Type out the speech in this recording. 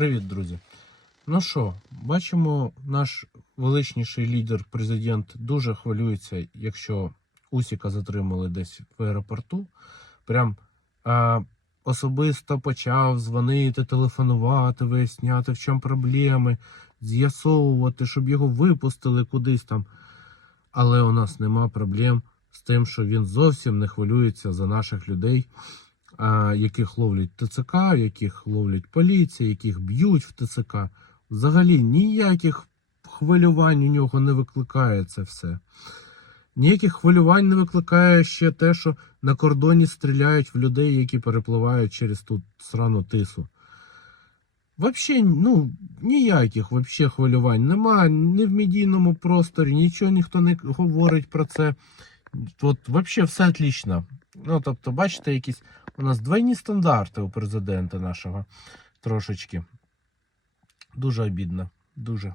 Привіт, друзі. Ну що, бачимо, наш величніший лідер, президент, дуже хвилюється, якщо Усіка затримали десь в аеропорту. Прям а, особисто почав дзвонити, телефонувати, виясняти, в чому проблеми, з'ясовувати, щоб його випустили кудись там. Але у нас нема проблем з тим, що він зовсім не хвилюється за наших людей, яких ловлять ТЦК, яких ловлять поліція, яких б'ють в ТЦК. Взагалі ніяких хвилювань у нього не викликає це все. Ніяких хвилювань не викликає ще те, що на кордоні стріляють в людей, які перепливають через ту срану тису. Вообще, ну, ніяких вообще хвилювань нема, ні в медійному просторі, нічого ніхто не говорить про це. От вообще все отлично. Ну, тобто, бачите, якісь у нас двойні стандарти у президента нашого трошечки. Дуже обідно. Дуже.